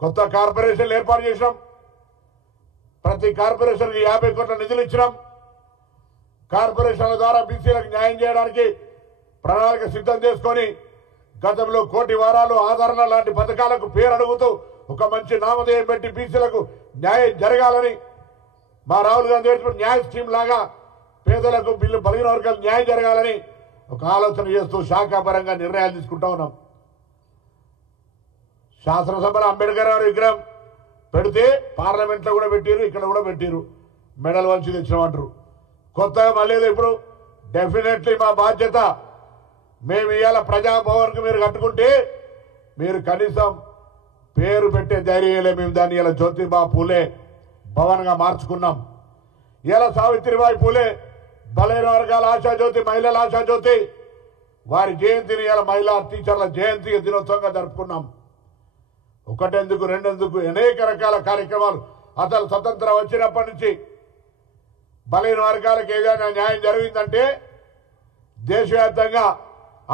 కొత్త కార్పొరేషన్లు ఏర్పాటు చేశాం. ప్రతి కార్పొరేషన్కి 50 కోట్ల నిధులు ఇచ్చినాం. కార్పొరేషన్ల ద్వారా బీసీలకు న్యాయం చేయడానికి ప్రణాళిక సిద్ధం చేసుకొని గతంలో 1 కోటి వారాలు ఆదరణ లాంటి పథకాలకు పేరు అడుగుతూ ఒక మంచి నామధేయం పెట్టి బీసీలకు న్యాయం జరగాలని మా రాహుల్ గాంధీ న్యాయ స్కీమ్ లాగా పేదలకు బలిగిన వర్గాలు న్యాయం జరగాలని ఒక ఆలోచన చేస్తూ శాఖాపరంగా నిర్ణయాలు తీసుకుంటా ఉన్నాం. శాసనసభలో అంబేద్కర్ గారి విగ్రహం పెడితే పార్లమెంట్లో కూడా పెట్టారు, ఇక్కడ కూడా పెట్టారు. మెడల్ వంచి తెచ్చినామంటారు. కొత్తగా మళ్ళీ ఇప్పుడు డెఫినెట్లీ మా బాధ్యత. మేము ఇవాళ ప్రజాభవన్కు మీరు కట్టుకుంటే మీరు కనీసం పేరు పెట్టే ధైర్యంలే. మేము దాన్ని ఇలా జ్యోతిబా పూలే భవన్గా మార్చుకున్నాం. ఇలా సావిత్రిబాయి పూలే బలైన వర్గాల ఆశాజ్యోతి, మహిళల ఆశాజ్యోతి, వారి జయంతిని ఇలా మహిళా టీచర్ల జయంతి దినోత్సవంగా జరుపుకున్నాం. ఒకటెందుకు రెండెందుకు అనేక రకాల కార్యక్రమాలు. అసలు స్వతంత్రం వచ్చినప్పటి నుంచి బలైన వర్గాలకు ఏదైనా న్యాయం జరిగిందంటే దేశవ్యాప్తంగా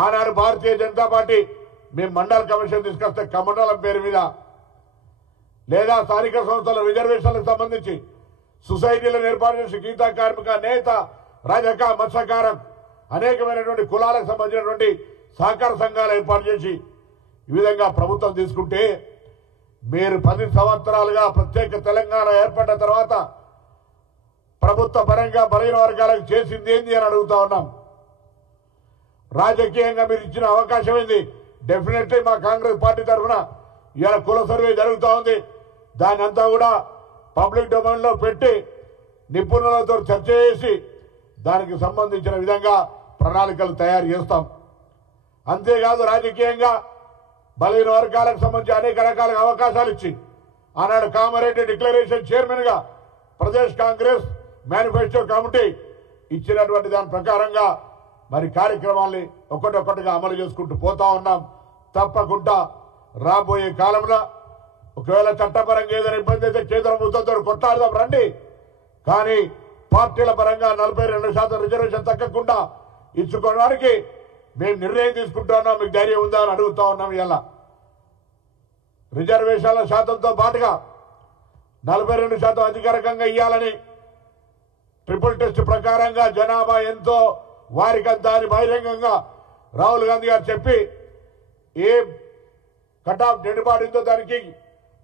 ఆనాడు భారతీయ జనతా పార్టీ మేము మండల కమిషన్ తీసుకొస్తే కమండలం పేరు మీద లేదా స్థానిక సంస్థల రిజర్వేషన్లకు సంబంధించి సొసైటీలను ఏర్పాటు చేసి గీతా కార్మిక, నేత, రజక, మత్స్యకారం అనేకమైనటువంటి కులాలకు సంబంధించినటువంటి సహకార సంఘాలు ఏర్పాటు చేసి ఈ విధంగా ప్రభుత్వం తీసుకుంటే మీరు 10 సంవత్సరాలుగా ప్రత్యేక తెలంగాణ ఏర్పడ్డ తర్వాత ప్రభుత్వ పరంగా బలైన వర్గాలకు చేసింది ఏంది అని అడుగుతా ఉన్నాం. రాజకీయంగా మీరు ఇచ్చిన అవకాశం ఏంది? డెఫినెట్లీ మా కాంగ్రెస్ పార్టీ తరఫున ఇవాళ కుల సర్వే జరుగుతూ ఉంది. దాని అంతా కూడా పబ్లిక్ డొమైన్లో పెట్టి నిపుణులతో చర్చ చేసి దానికి సంబంధించిన విధంగా ప్రణాళికలు తయారు చేస్తాం. అంతేకాదు రాజకీయంగా బలైన వర్గాలకు సంబంధించి అనేక రకాల అవకాశాలు ఇచ్చి ఆనాడు కామారెడ్డి డిక్లరేషన్ చైర్మన్గా ప్రదేశ్ కాంగ్రెస్ మేనిఫెస్టో కమిటీ ఇచ్చినటువంటి దాని ప్రకారంగా మరి కార్యక్రమాల్ని ఒక్కొక్కటిగా అమలు చేసుకుంటూ పోతా ఉన్నాం. తప్పకుండా రాబోయే కాలంలో ఒకవేళ చట్టపరంగా ఏదైనా ఇబ్బంది అయితే కేంద్ర ప్రభుత్వంతో కొట్లాడదాం రండి. కానీ పార్టీల పరంగా 42% రిజర్వేషన్ తగ్గకుండా ఇచ్చుకోవడానికి మేము నిర్ణయం తీసుకుంటున్నాం. మీకు ధైర్యం ఉందా అని అడుగుతా ఉన్నాం. ఇలా రిజర్వేషన్ల శాతంతో పాటుగా 42% అధికారికంగా ఇవ్వాలని ట్రిపుల్ టెస్ట్ ప్రకారంగా జనాభా ఎంతో వారికంతా అని బహిరంగంగా రాహుల్ గాంధీ గారు చెప్పి ఏ కట్ ఆఫ్ డెడిపాడిందో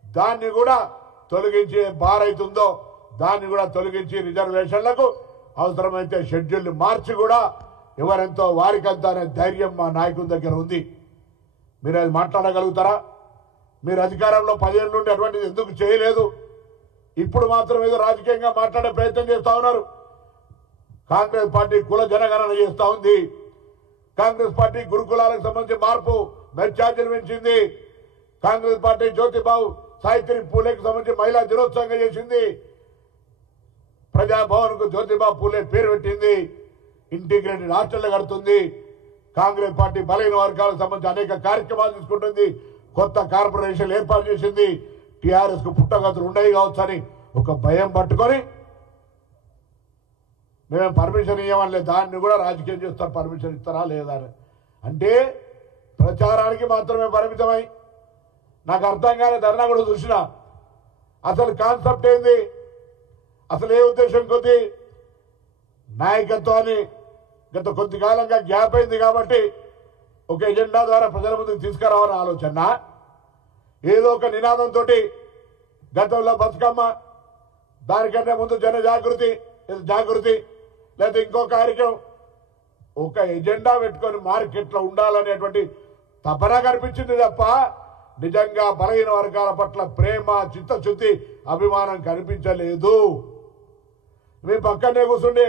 దాన్ని కూడా తొలగించి బారైతుందో దాన్ని కూడా తొలగించి రిజర్వేషన్లకు అవసరమైతే షెడ్యూల్ మార్చి కూడా ఎవరెంతో వారికంతా అనే ధైర్యం మా నాయకుల దగ్గర ఉంది. మీరు అది మాట్లాడగలుగుతారా? మీరు అధికారంలో 10 ఏళ్ళ నుండి అటువంటిది ఎందుకు చేయలేదు? ఇప్పుడు మాత్రం ఏదో రాజకీయంగా మాట్లాడే ప్రయత్నం చేస్తా ఉన్నారు. కాంగ్రెస్ పార్టీ కుల జనగణన చేస్తా ఉంది. కాంగ్రెస్ పార్టీ గురుకులాలకు సంబంధించి మార్పు మెచ్చార్జీలు పెంచింది. కాంగ్రెస్ పార్టీ జ్యోతిబావు సావిత్రి పూలేకి సంబంధించి మహిళా దినోత్సవంగా చేసింది. ప్రజాభవన్కు జ్యోతిబా పూలే పేరు పెట్టింది. ఇంటిగ్రేటెడ్ హాస్టల్ కడుతుంది. కాంగ్రెస్ పార్టీ బలైన వర్గాలకు సంబంధించి అనేక కార్యక్రమాలు తీసుకుంటుంది. కొత్త కార్పొరేషన్లు ఏర్పాటు చేసింది. టీఆర్ఎస్ కు పుట్టగతులు ఉండయి కావచ్చు అని ఒక భయం పట్టుకొని మేము పర్మిషన్ ఇవ్వమని లేదు. దాన్ని కూడా రాజకీయం చేస్తారు. పర్మిషన్ ఇస్తారా లేదా అని అంటే ప్రచారానికి మాత్రమే పరిమితమై నాకు అర్థం కాని ధర్నా కూడా చూసిన అసలు కాన్సెప్ట్ ఏంది, అసలు ఏ ఉద్దేశం కొద్ది నాయకత్వాన్ని గత కొద్ది కాలంగా గ్యాప్ అయింది కాబట్టి ఒక ఎజెండా ద్వారా ప్రజల ముందుకు తీసుకురావాలని ఆలోచన, ఏదో ఒక నినాదంతో గతంలో బతుకమ్మ దానికంటే ముందు జన జాగృతి లేదా ఇంకో కార్యక్రమం ఒక ఎజెండా పెట్టుకొని మార్కెట్లో ఉండాలనేటువంటి తపన కనిపించింది తప్ప నిజంగా బలహీన వర్గాల పట్ల ప్రేమ, చిత్తశుద్ధి, అభిమానం కనిపించలేదు. మీ పక్కనే కూర్చుండే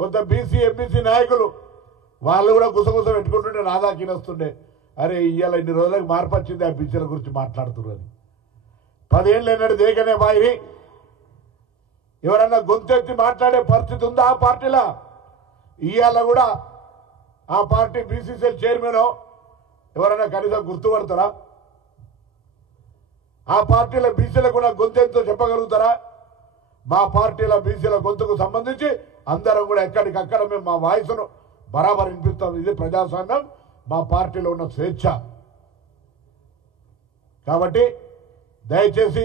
కొంత బీసీ ఎంబీసీ నాయకులు వాళ్ళు కూడా గుసగుస పెట్టుకుంటుంటే నాదాకి వస్తుండే, అరే ఇవాళ ఇన్ని రోజులకు మార్పు వచ్చింది ఆ బీసీల గురించి మాట్లాడుతున్నారు అని. 10 ఏళ్ళు ఎన్నడు దేకనే బాయి ఎవరన్నా గొంతెత్తి మాట్లాడే పరిస్థితి ఉందా ఆ పార్టీలో? ఇవాళ కూడా ఆ పార్టీ బీసీసీఎల్ చైర్మన్ ఎవరైనా కనీసం గుర్తుపడతారా? ఆ పార్టీల బీసీలకు కూడా గొంతెత్తో చెప్పగలుగుతారా? మా పార్టీల బీసీల గొంతుకు సంబంధించి అందరం కూడా ఎక్కడికక్కడ మేము మా వాయిస్ను బరాబర్ వినిపిస్తాం. ఇది ప్రజాస్వామ్యం, మా పార్టీలో ఉన్న స్వేచ్ఛ. కాబట్టి దయచేసి